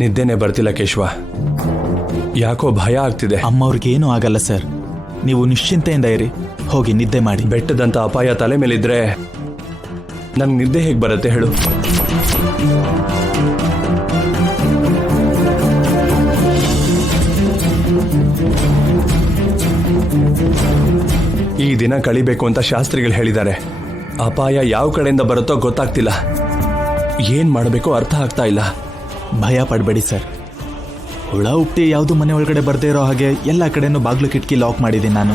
ನಿದ್ದೆನೆ ಬರ್ತಿಲ್ಲ ಕೇಶವ. ಯಾಕೋ ಭಯ ಆಗ್ತಿದೆ. ಅಮ್ಮವ್ರಿಗೇನೂ ಆಗಲ್ಲ ಸರ್, ನೀವು ನಿಶ್ಚಿಂತೆಯಿಂದ ಇರಿ. ಹೋಗಿ ನಿದ್ದೆ ಮಾಡಿ. ಬೆಟ್ಟದಂತ ಅಪಾಯ ತಲೆ ಮೇಲಿದ್ರೆ ನನ್ಗೆ ನಿದ್ದೆ ಹೇಗೆ ಬರುತ್ತೆ ಹೇಳು? ಈ ದಿನ ಕಳಿಬೇಕು ಅಂತ ಶಾಸ್ತ್ರಿಗಳು ಹೇಳಿದ್ದಾರೆ. ಅಪಾಯ ಯಾವ ಕಡೆಯಿಂದ ಬರುತ್ತೋ ಗೊತ್ತಾಗ್ತಿಲ್ಲ. ಏನ್ ಮಾಡಬೇಕು ಅರ್ಥ ಆಗ್ತಾ ಇಲ್ಲ. ಭಯ ಪಡಬೇಡಿ ಸರ್. ಹುಳ ಉಪ್ಟಿ ಯಾವುದು ಮನೆ ಒಳಗಡೆ ಬರ್ದೇ ಇರೋ ಹಾಗೆ ಎಲ್ಲ ಕಡೆನೂ ಬಾಗ್ಲು ಕಿಟಕಿ ಲಾಕ್ ಮಾಡಿದ್ದೀನಿ ನಾನು.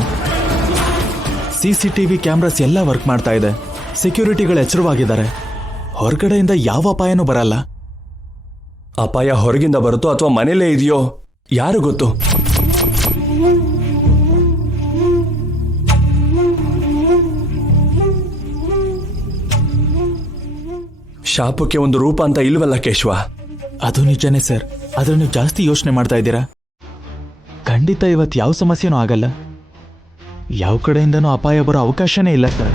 CCTV ಕ್ಯಾಮ್ರಾಸ್ ಎಲ್ಲ ವರ್ಕ್ ಮಾಡ್ತಾ ಇದೆ. ಸೆಕ್ಯೂರಿಟಿಗಳು ಎಚ್ಚರವಾಗಿದ್ದಾರೆ. ಹೊರಗಡೆಯಿಂದ ಯಾವ ಅಪಾಯನೂ ಬರಲ್ಲ. ಅಪಾಯ ಹೊರಗಿಂದ ಬರುತ್ತೋ ಅಥವಾ ಮನೇಲೇ ಇದೆಯೋ ಯಾರು ಗೊತ್ತು. ಶಾಪಕ್ಕೆ ಒಂದು ರೂಪ ಅಂತ ಇಲ್ವಲ್ಲ ಕೇಶವ? ಅದು ನಿಜನೇ ಸರ್, ಆದ್ರೆ ನೀವು ಜಾಸ್ತಿ ಯೋಚನೆ ಮಾಡ್ತಾ ಇದ್ದೀರಾ. ಖಂಡಿತ ಇವತ್ತು ಯಾವ ಸಮಸ್ಯೆನೂ ಆಗಲ್ಲ. ಯಾವ ಕಡೆಯಿಂದನೂ ಅಪಾಯ ಬರೋ ಅವಕಾಶನೇ ಇಲ್ಲ ಸರ್.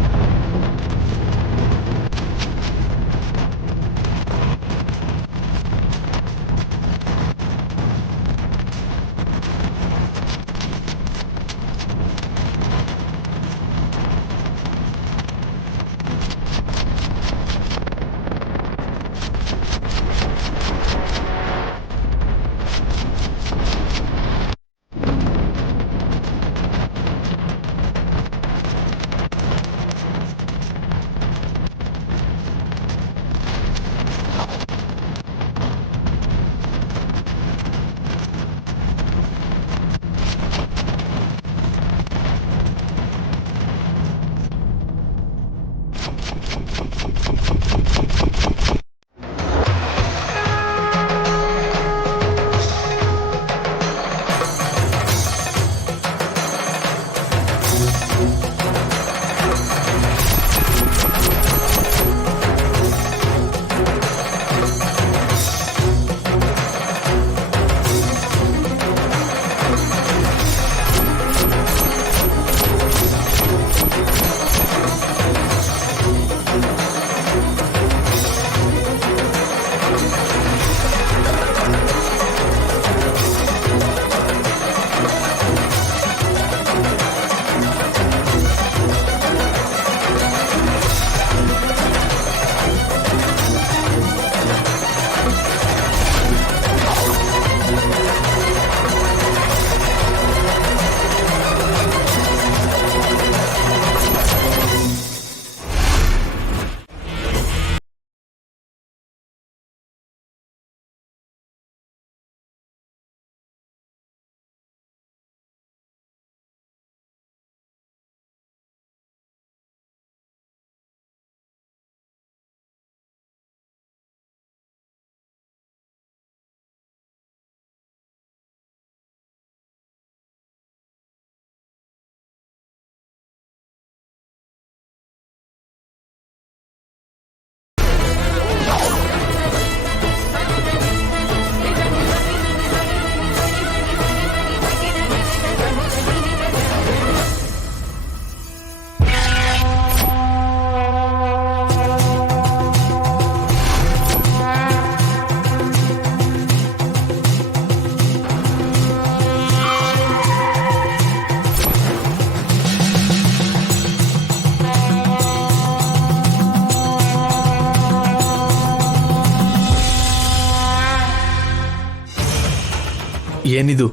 ಏನಿದು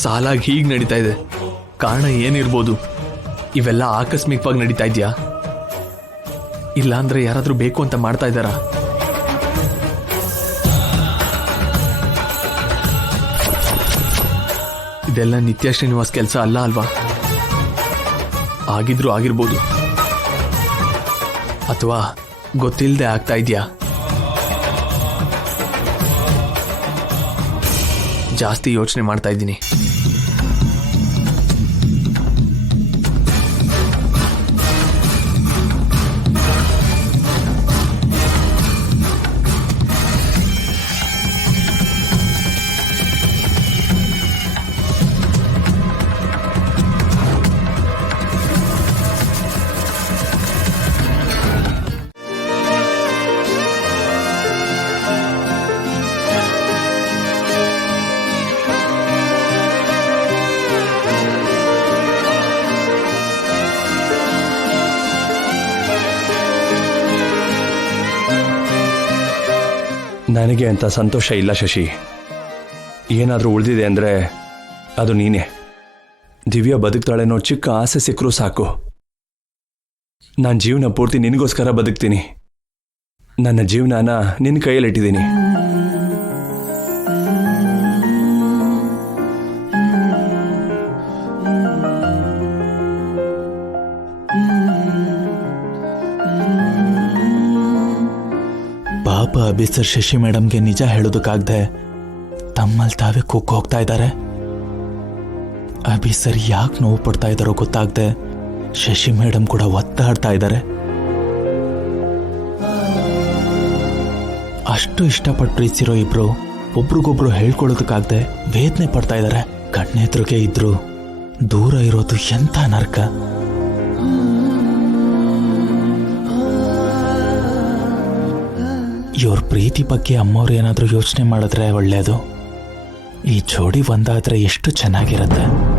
ಸಾಲಾಗಿ ಹೀಗೆ ನಡೀತಾ ಇದೆ? ಕಾರಣ ಏನಿರ್ಬೋದು? ಇವೆಲ್ಲ ಆಕಸ್ಮಿಕವಾಗಿ ನಡೀತಾ ಇದೆಯಾ? ಇಲ್ಲಾಂದ್ರೆ ಯಾರಾದ್ರೂ ಬೇಕು ಅಂತ ಮಾಡ್ತಾ ಇದ್ದಾರಾ? ಇದೆಲ್ಲ ನಿತ್ಯ ಶ್ರೀನಿವಾಸ್ ಕೆಲಸ ಅಲ್ಲ ಅಲ್ವಾ? ಆಗಿದ್ರೂ ಆಗಿರ್ಬೋದು, ಅಥವಾ ಗೊತ್ತಿಲ್ಲದೆ ಆಗ್ತಾ ಇದೆಯಾ? ಜಾಸ್ತಿ ಯೋಚನೆ ಮಾಡ್ತಾ ಇದ್ದೀನಿ. ನನಗೆ ಅಂತ ಸಂತೋಷ ಇಲ್ಲ ಶಶಿ. ಏನಾದರೂ ಉಳಿದಿದೆ ಅಂದರೆ ಅದು ನೀನೇ. ದಿವ್ಯಾ ಬದುಕ್ತಾಳೆ ಅನ್ನೋ ಚಿಕ್ಕ ಆಸೆ ಸಿಕ್ಕರೂ ಸಾಕು. ನಾನು ಜೀವನ ಪೂರ್ತಿ ನಿನಗೋಸ್ಕರ ಬದುಕ್ತೀನಿ. ನನ್ನ ಜೀವನನ ನಿನ್ನ ಕೈಯಲ್ಲಿಟ್ಟಿದ್ದೀನಿ. ಪಾಪ ಅಭಿ ಸರ್ ಶಶಿ ಮೇಡಮ್ಗೆ ನಿಜ ಹೇಳೋದಕ್ಕಾಗ್ದೆ ತಮ್ಮಲ್ಲಿ ತಾವೇ ಕುಗ್ಗಿ ಹೋಗ್ತಾ ಇದ್ದಾರೆ. ಅಭಿ ಸರ್ ಯಾಕೆ ನೋವು ಪಡ್ತಾ ಇದ್ದಾರೋ ಗೊತ್ತಾಗ್ದೆ ಶಶಿ ಮೇಡಮ್ ಕೂಡ ಒತ್ತಾಡ್ತಾ ಇದ್ದಾರೆ. ಅಷ್ಟು ಇಷ್ಟಪಟ್ಟು ಪ್ರೀತಿಸಿರೋ ಇಬ್ರು ಒಬ್ರಿಗೊಬ್ರು ಹೇಳ್ಕೊಳ್ಳೋದಕ್ಕಾಗ್ದೆ ವೇದನೆ ಪಡ್ತಾ ಇದ್ದಾರೆ. ಕಣ್ಣೆದ್ರಿಗೆ ಇದ್ರು ದೂರ ಇರೋದು ಎಂಥ ನರ್ಕ. ಇವ್ರ ಪ್ರೀತಿ ಬಗ್ಗೆ ಅಮ್ಮವ್ರು ಏನಾದರೂ ಯೋಚನೆ ಮಾಡಿದ್ರೆ ಒಳ್ಳೆಯದು. ಈ ಜೋಡಿ ಒಂದಾದ್ರೆ ಎಷ್ಟು ಚೆನ್ನಾಗಿರತ್ತೆ.